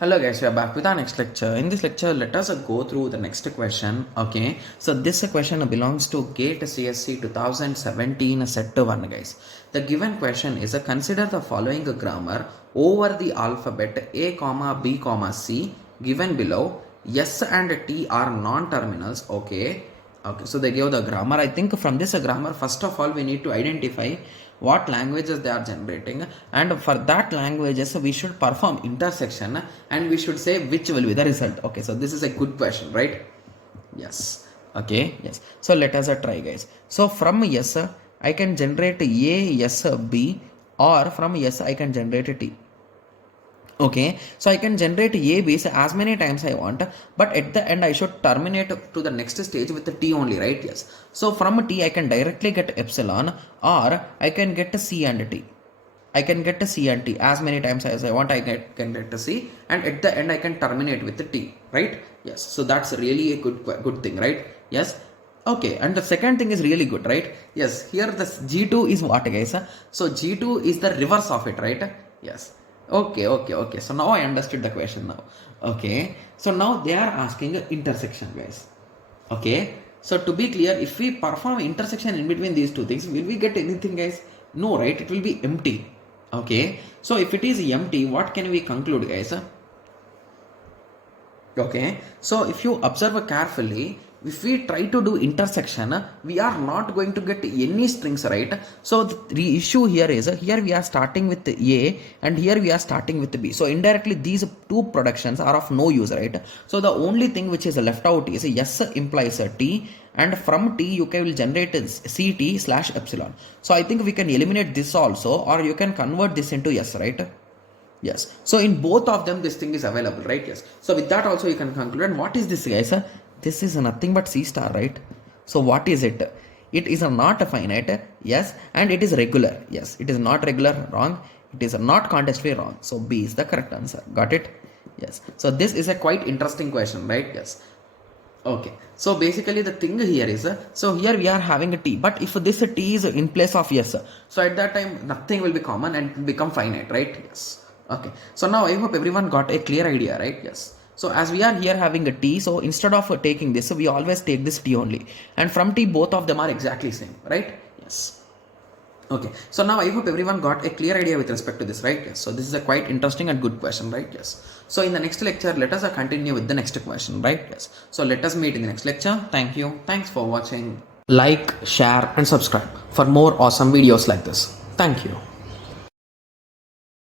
Hello guys, we are back with our next lecture. In this lecture, let us go through the next question. Okay, so this question belongs to GATE CSC 2017 set 1 guys. The given question is consider the following grammar over the alphabet A, B, C given below. S and T are non-terminals. Okay, so they give the grammar. I think from this grammar, first of all, we need to identify what languages they are generating, and for that languages we should perform intersection and we should say which will be the result. Okay, so this is a good question, right? Yes. Okay, yes, so let us try guys. So from S I can generate A, S, B, or from S I can generate T. Okay, so I can generate A base as many times I want, but at the end I should terminate to the next stage with the T only, right? Yes. So from T I can directly get epsilon, or I can get C and T. I can get C and T as many times as I want. Can get C, and at the end I can terminate with the T, right? Yes. So that's really a good thing, right? Yes. Okay, and the second thing is really good, right? Yes. Here the G2 is what, guys? So G2 is the reverse of it, right? Yes. Okay. So now I understood the question now. Okay. So now they are asking intersection, guys. Okay. So to be clear, if we perform intersection in between these two things, will we get anything, guys? No, right? It will be empty. Okay. So if it is empty, what can we conclude, guys? Okay. So if you observe carefully, if we try to do intersection, we are not going to get any strings, right? So the issue here is, here we are starting with A and here we are starting with B. So indirectly these two productions are of no use, right? So the only thing which is left out is S implies T, and from T you can will generate CT / epsilon. So I think we can eliminate this also, or you can convert this into S, right? Yes. So in both of them this thing is available, right? Yes. So with that also you can conclude. And what is this, guys? This is nothing but C star, right? So what is it? It is not finite, yes, and it is regular. Yes, it is not regular, wrong. It is not context free, wrong. So B is the correct answer. Got it? Yes. So this is a quite interesting question, right? Yes. Okay. So basically the thing here is, so here we are having a T, but if this T is in place of yes, so at that time nothing will be common and it will become finite, right? Yes. Okay. So now I hope everyone got a clear idea, right? Yes. So as we are here having a T, so instead of taking this, we always take this T only. And from T, both of them are exactly same, right? Yes. Okay. So now I hope everyone got a clear idea with respect to this, right? Yes. So this is a quite interesting and good question, right? Yes. So in the next lecture, let us continue with the next question, right? Yes. So let us meet in the next lecture. Thank you. Thanks for watching. Like, share and subscribe for more awesome videos like this. Thank you.